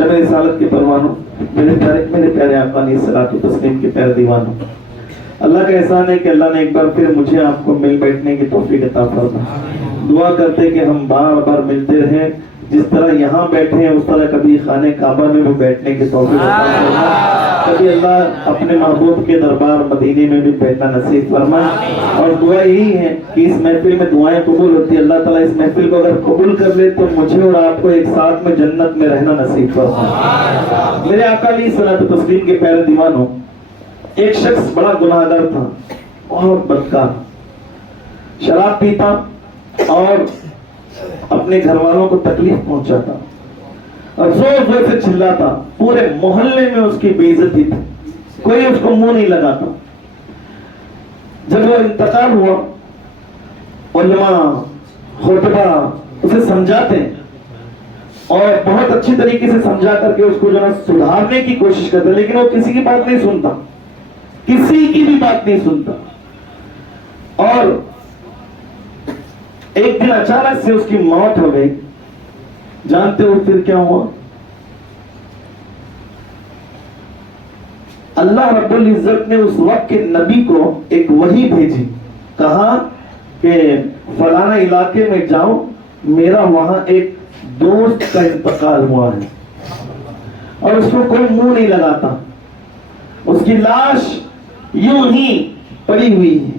شب رسالت کے پروانوں، میرے پیارے آقا علیہ الصلوۃ والتسلیم کے پیارے دیوانوں، اللہ کا احسان ہے کہ اللہ نے ایک بار پھر مجھے آپ کو مل بیٹھنے کی توفیق عطا فرمائی۔ دعا کرتے کہ ہم بار بار ملتے رہیں، جس طرح یہاں بیٹھے ہیں اس طرح کبھی خانہ کعبہ میں بھی بیٹھنے کی توفیق عطا فرمائے، کبھی اللہ اپنے محبوب کے دربار مدینے میں بھی بیٹھنا نصیب فرمائے۔ اور دعا یہی ہے کہ اس محفل میں دعائیں قبول ہوتی ہے، اللہ تعالیٰ اس محفل کو اگر قبول کر لے تو مجھے اور آپ کو ایک ساتھ میں جنت میں رہنا نصیب فرمائے۔ میرے آقا علیہ الصلوۃ والتسلیم کے پیارے دیوانوں، ایک شخص بڑا گناہگار تھا، بہت بدکار، شراب پیتا اور اپنے گھر والوں کو تکلیف پہنچاتا اور زور زور سے چلاتا، پورے محلے میں اس کی بے عزتی تھی، کوئی اس کو منہ نہیں لگاتا۔ جب وہ انتقال ہوا، علماء خطبہ اسے سمجھاتے ہیں اور بہت اچھی طریقے سے سمجھا کر کے اس کو جو ہے سدھارنے کی کوشش کرتے، لیکن وہ کسی کی بات نہیں سنتا، کسی کی بھی بات نہیں سنتا۔ اور ایک دن اچانک سے اس کی موت ہو گئی۔ جانتے ہو پھر کیا ہوا؟ اللہ رب العزت نے اس وقت کے نبی کو ایک وحی بھیجی، کہا کہ فلانا علاقے میں جاؤ، میرا وہاں ایک دوست کا انتقال ہوا ہے اور اس کو کوئی منہ نہیں لگاتا، اس کی لاش یوں ہی پڑی ہوئی ہے،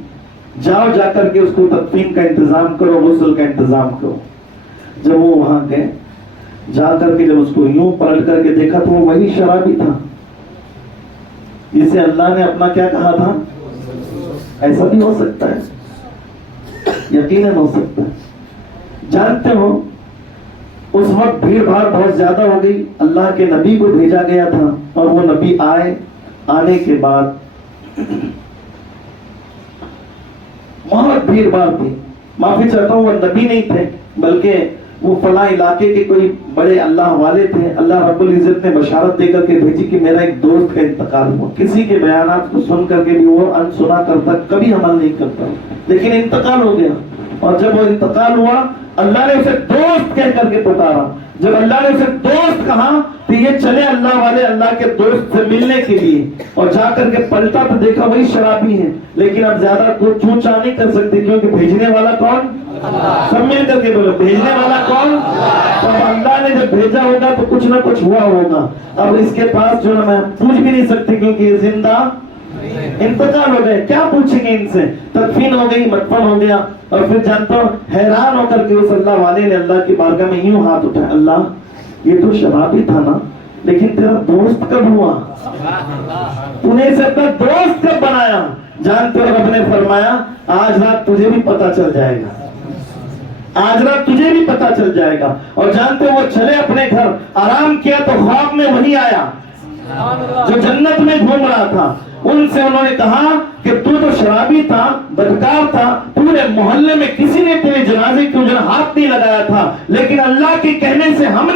جاؤ جا کر کے اس کو تدفین کا انتظام کرو، غسل کا انتظام کرو۔ جب وہ وہاں گئے، جا کر کے جب اس کو یوں پلٹ کر کے دیکھا تو وہ وہی شرابی تھا جسے اللہ نے اپنا کیا کہا تھا۔ ایسا بھی ہو سکتا ہے، یقیناً ہو سکتا ہے۔ جانتے ہو اس وقت بھیڑ بھاڑ بہت زیادہ ہو گئی، اللہ کے نبی کو بھیجا گیا تھا اور وہ نبی آئے، آنے کے بعد بہت بھیڑ بھاڑ تھی۔ معافی چاہتا ہوں، وہ نبی نہیں تھے بلکہ وہ فلاں علاقے کے کوئی بڑے اللہ والے تھے۔ اللہ رب العزت نے بشارت دے کر کے بھیجی کہ میرا ایک دوست کا انتقال ہوا۔ کسی کے بیانات کو سن کر کے بھی وہ انسنا کرتا، کبھی عمل نہیں کرتا، لیکن انتقال ہو گیا۔ اور جب وہ انتقال ہوا، اللہ نے اسے دوست کہہ کر کے پکارا۔ جب اللہ نے اسے دوست کہا تو یہ چلے اللہ والے اللہ کے دوست سے ملنے کے لیے، اور جا کر کے پلٹا تو دیکھا وہی شرابی ہے، لیکن اب زیادہ کوئی چونچا نہیں کر سکتے کیونکہ بھیجنے والا کون؟ سب مل کر کے بولو، بھیجنے والا کون؟ تو اللہ نے جب بھیجا ہوگا تو کچھ نہ کچھ ہوا ہوگا۔ اب اس کے پاس جو ہے میں پوچھ بھی نہیں سکتی کیونکہ یہ زندہ انتقال ہو گئے، کیا پوچھیں گے ان سے؟ تدفین ہو گئی، مدفن ہو گیا۔ اور پھر جانتا ہوں حیران ہو کر کے اس اللہ والے نے اللہ کی بارگاہ میں یوں ہاتھ اٹھایا، اللہ یہ تو شرابی تھا نا، لیکن تیرا دوست کب ہوا؟ تو نے اسے اپنا دوست کب بنایا؟ جانتے ہو رب نے فرمایا آج رات تجھے بھی پتا چل جائے گا، آج رات تجھے بھی پتا چل جائے گا۔ اور جانتے ہو وہ چلے اپنے گھر، آرام کیا تو خواب میں وہی آیا جو جنت میں گھوم رہا تھا۔ ان سے انہوں نے کہا کہ تو شرابی تھا، بدکار تھا، پورے محلے میں کسی نے تیرے جنازے کی جو ہاتھ نہیں لگایا تھا، لیکن اللہ کے کہنے سے ہم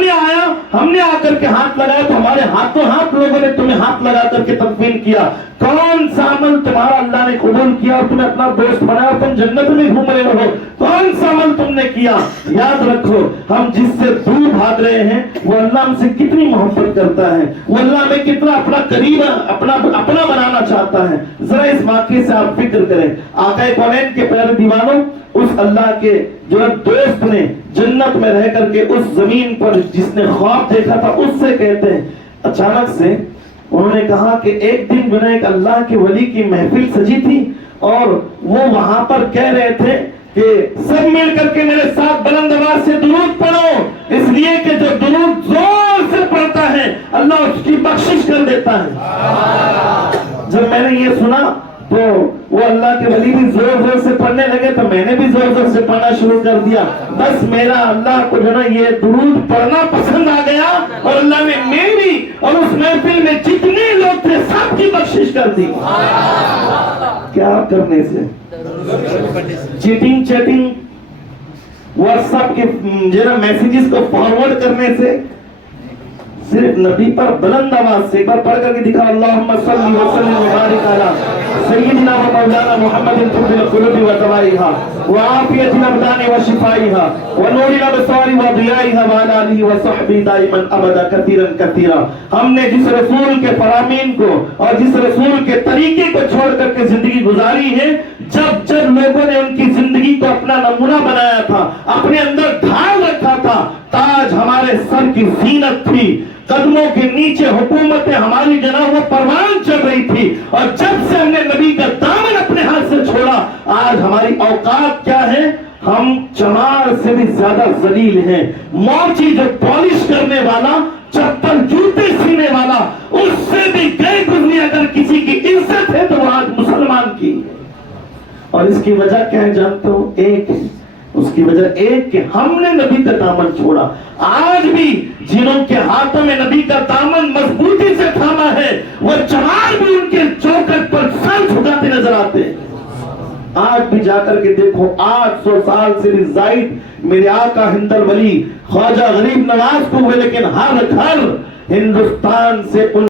نے آ کر کے ہاتھ لگایا تو ہمارے ہاتھوں ہاتھ لوگوں نے تمہیں ہاتھ لگا کر کے تدفین کیا۔ کون سا عمل تمہارا اللہ نے قبول کیا اور تمہیں اپنا دوست بنایا اور تم جنت میں گھوم رہے ہو؟ کون سا عمل تم نے کیا؟ یاد رکھو، ہم جس سے دور بھاگ رہے ہیں وہ اللہ ہم سے کتنی محبت کرتا ہے، وہ اللہ ہمیں کتنا اپنا قریب اپنا بنانا چاہتا ہے۔ ذرا اس واقعے سے آپ فکر کریں۔ آقا کونین کے پیارے دیوانوں، اس اللہ کے جو دوست نے جنت میں رہ کر کے اس زمین پر جس نے خواب دیکھا تھا اس سے کہتے ہیں، اچانک سے انہوں نے کہا کہ ایک دن جو ہے ایک اللہ کے ولی کی محفل سجی تھی اور وہ وہاں پر کہہ رہے تھے کہ سب مل کر کے میرے ساتھ بلند آواز سے درود پڑھو، اس لیے کہ جو درود زور سے پڑھتا ہے اللہ اس کی بخشش کر دیتا ہے۔ جب میں نے یہ سنا تو وہ اللہ کے ولی بھی زور زور سے پڑھنے لگے تو میں نے بھی زور زور سے پڑھنا شروع کر دیا۔ بس میرا اللہ کو جو نا یہ درود پڑھنا پسند آ گیا اور اللہ نے میری اور اس محفل میں جتنے لوگ تھے سب کی بخشش کر دی۔ کیا کرنے سے؟ چیٹنگ واٹس ایپ کے میسیجز کو فارورڈ کرنے سے، صرف نبی پر بلند آواز سے ایک بار پڑھ کر کے دکھا، اللہم صلی وسلم وبارک علی سیدنا و مولانا محمد طب القلوب و دوائها وعافیت الابدان و شفائها ونور الابصار و ضیائها وعلى آلہ و صحبہ دائما ابدا کثیرا کثیرا. ہم نے جس رسول کے فرامین کو اور جس رسول کے طریقے کو چھوڑ کر کے زندگی گزاری ہے، جب جب لوگوں نے ان کی زندگی کو اپنا نمونہ بنایا تھا، اپنے اندر ڈھال رکھا تھا، تاج ہمارے سر کی زینت تھی، قدموں کے نیچے حکومتیں ہماری جناب وہ پروان چل رہی تھی، اور جب سے ہم نے نبی کا دامن اپنے ہاتھ سے چھوڑا، آج ہماری اوقات کیا ہے؟ ہم چمار سے بھی زیادہ ذلیل ہیں. موچی جو پالش کرنے والا، چپل جوتے سینے والا، اس سے بھی گئے گزری اگر کسی کی عزت ہے تو وہ آج مسلمان کی. اور اس کی وجہ کیا ہے جانتے ہو؟ ایک ہے. اس کی وجہ ایک کہ ہم نے نبی کا دامن چھوڑا. آج بھی جنہوں کے ہاتھوں میں نبی کا دامن مضبوطی سے تھاما ہے، وہ چمار بھی ان کے چوکٹ پر سر جھکاتے نظر آتے ہیں. آج بھی جا کر کے دیکھو، 800 سال سے بھی زائد میرے آقا ہند الولی خواجہ غریب نواز کو ہوئے، لیکن ہر گھر ہندوستان سے ان